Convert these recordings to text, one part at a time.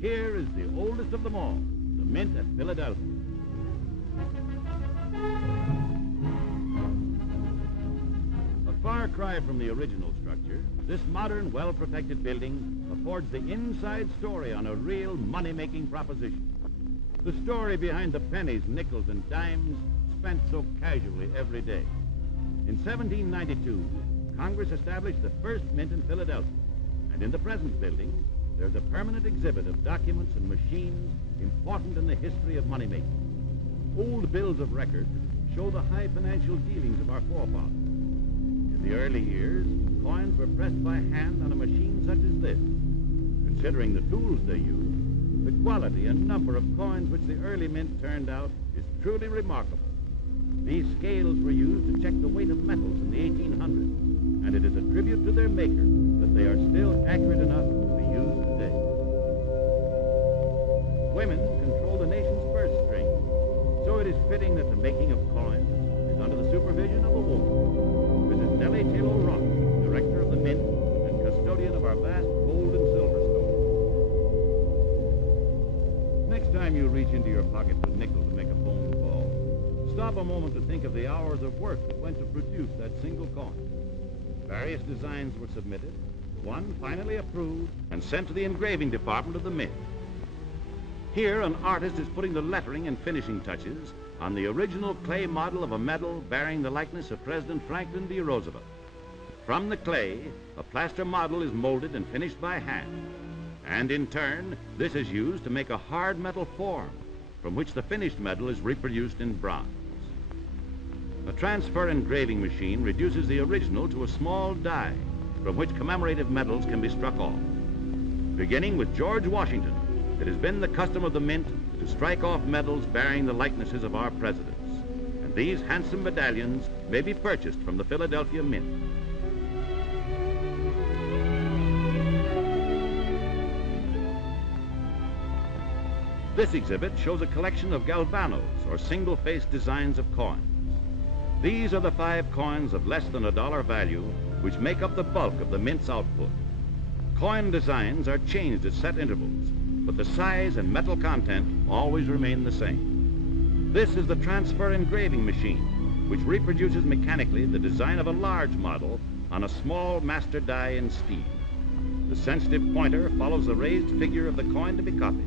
Here is the oldest of them all, the Mint at Philadelphia. A far cry from the original structure, this modern, well-protected building affords the inside story on a real money-making proposition. The story behind the pennies, nickels, and dimes spent so casually every day. In 1792, Congress established the first mint in Philadelphia, and in the present building, there's a permanent exhibit of documents and machines important in the history of money-making. Old bills of record show the high financial dealings of our forefathers. In the early years, coins were pressed by hand on a machine such as this. Considering the tools they used, the quality and number of coins which the early mint turned out is truly remarkable. These scales were used to check the weight of metals in the 1800s, and it is a tribute to their maker that they are still accurate enough to be used today. Women control the nation's purse strings, so it is fitting that the making of coins is under the supervision of a woman, Mrs. Nellie Taylor Rock, director of the Mint and custodian of our vast gold and silver store. Next time you reach into your pocket for a nickel to make a phone call, stop a moment to think of the hours of work that went to produce that single coin. Various designs were submitted, one finally approved and sent to the engraving department of the Mint. Here, an artist is putting the lettering and finishing touches on the original clay model of a medal bearing the likeness of President Franklin D. Roosevelt. From the clay, a plaster model is molded and finished by hand. And in turn, this is used to make a hard metal form from which the finished medal is reproduced in bronze. A transfer engraving machine reduces the original to a small die from which commemorative medals can be struck off. Beginning with George Washington, it has been the custom of the Mint to strike off medals bearing the likenesses of our presidents. And these handsome medallions may be purchased from the Philadelphia Mint. This exhibit shows a collection of galvanos, or single-faced designs of coins. These are the 5 coins of less than $1 value which make up the bulk of the Mint's output. Coin designs are changed at set intervals, but the size and metal content always remain the same. This is the transfer engraving machine, which reproduces mechanically the design of a large model on a small master die in steel. The sensitive pointer follows the raised figure of the coin to be copied.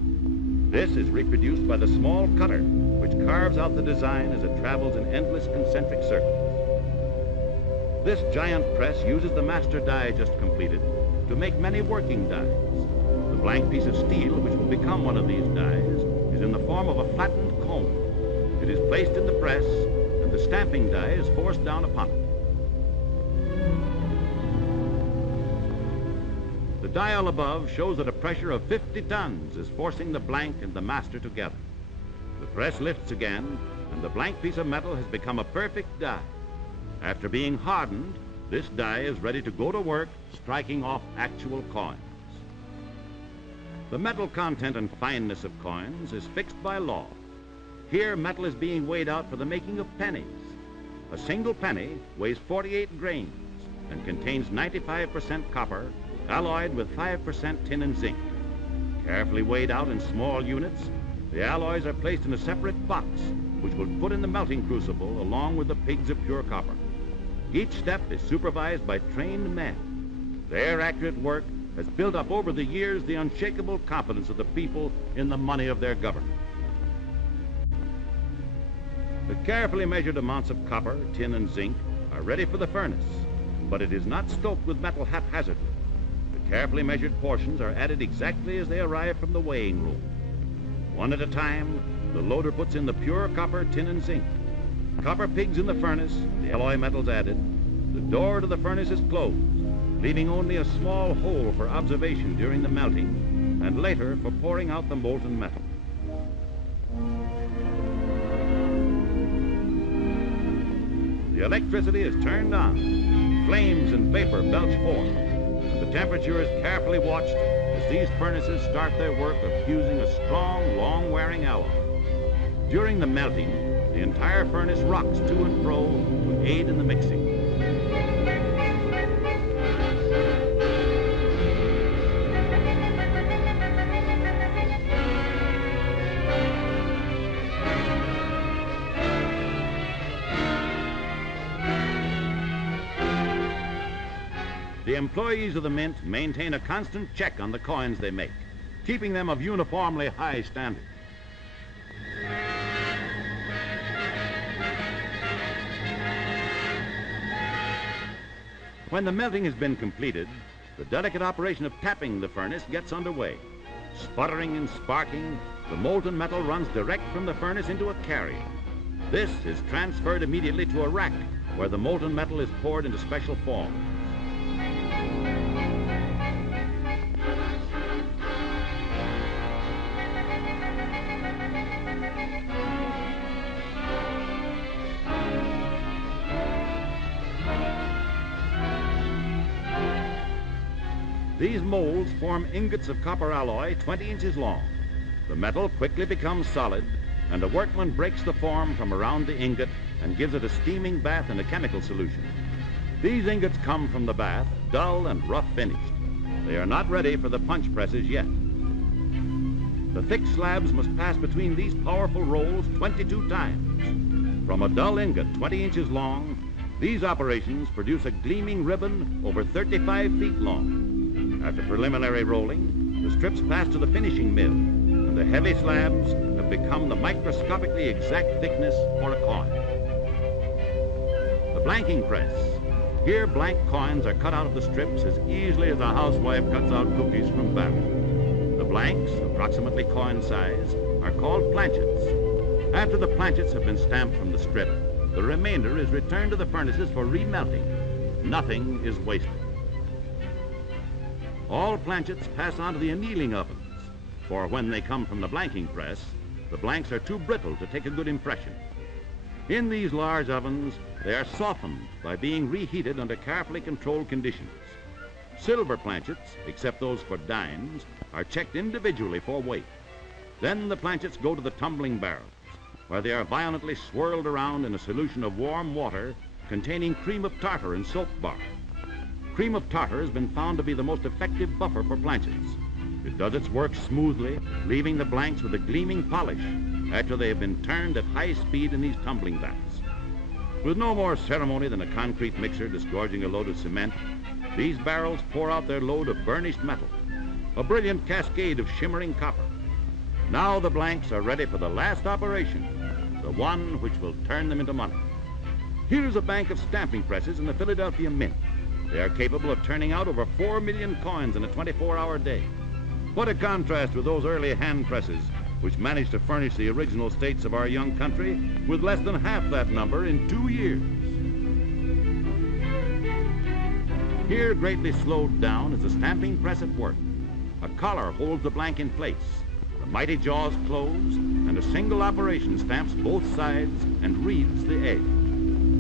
This is reproduced by the small cutter, which carves out the design as it travels in endless concentric circles. This giant press uses the master die just completed to make many working dies. The blank piece of steel, which will become one of these dies, is in the form of a flattened cone. It is placed in the press, and the stamping die is forced down upon it. The dial above shows that a pressure of 50 tons is forcing the blank and the master together. The press lifts again, and the blank piece of metal has become a perfect die. After being hardened, this die is ready to go to work striking off actual coins. The metal content and fineness of coins is fixed by law. Here, metal is being weighed out for the making of pennies. A single penny weighs 48 grains and contains 95% copper, alloyed with 5% tin and zinc. Carefully weighed out in small units, the alloys are placed in a separate box, which will put in the melting crucible along with the pigs of pure copper. Each step is supervised by trained men. Their accurate work has built up over the years the unshakable confidence of the people in the money of their government. The carefully measured amounts of copper, tin, and zinc are ready for the furnace, but it is not stoked with metal haphazardly. The carefully measured portions are added exactly as they arrive from the weighing room. One at a time, the loader puts in the pure copper, tin, and zinc. Copper pigs in the furnace, the alloy metals added. The door to the furnace is closed, leaving only a small hole for observation during the melting and later for pouring out the molten metal. The electricity is turned on. Flames and vapor belch forth, and the temperature is carefully watched as these furnaces start their work of fusing a strong, long-wearing alloy. During the melting, the entire furnace rocks to and fro to aid in the mixing. The employees of the mint maintain a constant check on the coins they make, keeping them of uniformly high standard. When the melting has been completed, the delicate operation of tapping the furnace gets underway. Sputtering and sparking, the molten metal runs direct from the furnace into a carrier. This is transferred immediately to a rack where the molten metal is poured into special forms. These molds form ingots of copper alloy 20 inches long. The metal quickly becomes solid, and a workman breaks the form from around the ingot and gives it a steaming bath in a chemical solution. These ingots come from the bath, dull and rough finished. They are not ready for the punch presses yet. The thick slabs must pass between these powerful rolls 22 times. From a dull ingot 20 inches long, these operations produce a gleaming ribbon over 35 feet long. After preliminary rolling, the strips pass to the finishing mill, and the heavy slabs have become the microscopically exact thickness for a coin. The blanking press. Here blank coins are cut out of the strips as easily as a housewife cuts out cookies from batter. The blanks, approximately coin size, are called planchets. After the planchets have been stamped from the strip, the remainder is returned to the furnaces for remelting. Nothing is wasted. All planchets pass on to the annealing ovens, for when they come from the blanking press, the blanks are too brittle to take a good impression. In these large ovens, they are softened by being reheated under carefully controlled conditions. Silver planchets, except those for dimes, are checked individually for weight. Then the planchets go to the tumbling barrels, where they are violently swirled around in a solution of warm water containing cream of tartar and soap bark. Cream of tartar has been found to be the most effective buffer for planchets. It does its work smoothly, leaving the blanks with a gleaming polish after they have been turned at high speed in these tumbling baths. With no more ceremony than a concrete mixer disgorging a load of cement, these barrels pour out their load of burnished metal, a brilliant cascade of shimmering copper. Now the blanks are ready for the last operation, the one which will turn them into money. Here is a bank of stamping presses in the Philadelphia Mint. They are capable of turning out over 4 million coins in a 24-hour day. What a contrast with those early hand presses, which managed to furnish the original states of our young country with less than half that number in 2 years. Here, greatly slowed down, is the stamping press at work. A collar holds the blank in place. The mighty jaws close, and a single operation stamps both sides and reads the edge.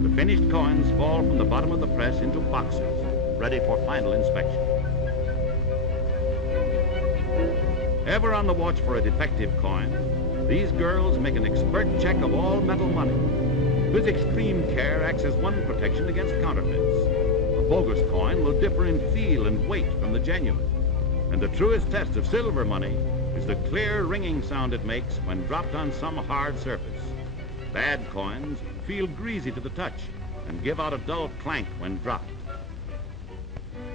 The finished coins fall from the bottom of the press into boxes, ready for final inspection. Ever on the watch for a defective coin, these girls make an expert check of all metal money. This extreme care acts as one protection against counterfeits. A bogus coin will differ in feel and weight from the genuine, and the truest test of silver money is the clear ringing sound it makes when dropped on some hard surface. Bad coins feel greasy to the touch and give out a dull clank when dropped.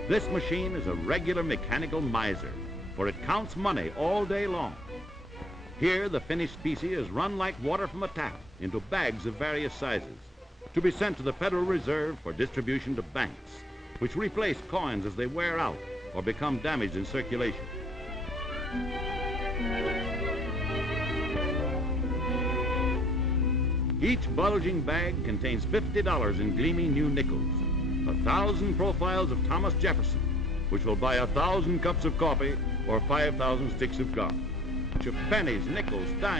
This machine is a regular mechanical miser, for it counts money all day long. Here, the finished specie is run like water from a tap into bags of various sizes, to be sent to the Federal Reserve for distribution to banks, which replace coins as they wear out or become damaged in circulation. Each bulging bag contains $50 in gleaming new nickels, 1,000 profiles of Thomas Jefferson, which will buy 1,000 cups of coffee or 5,000 sticks of gum. Pennies, nickels, dimes.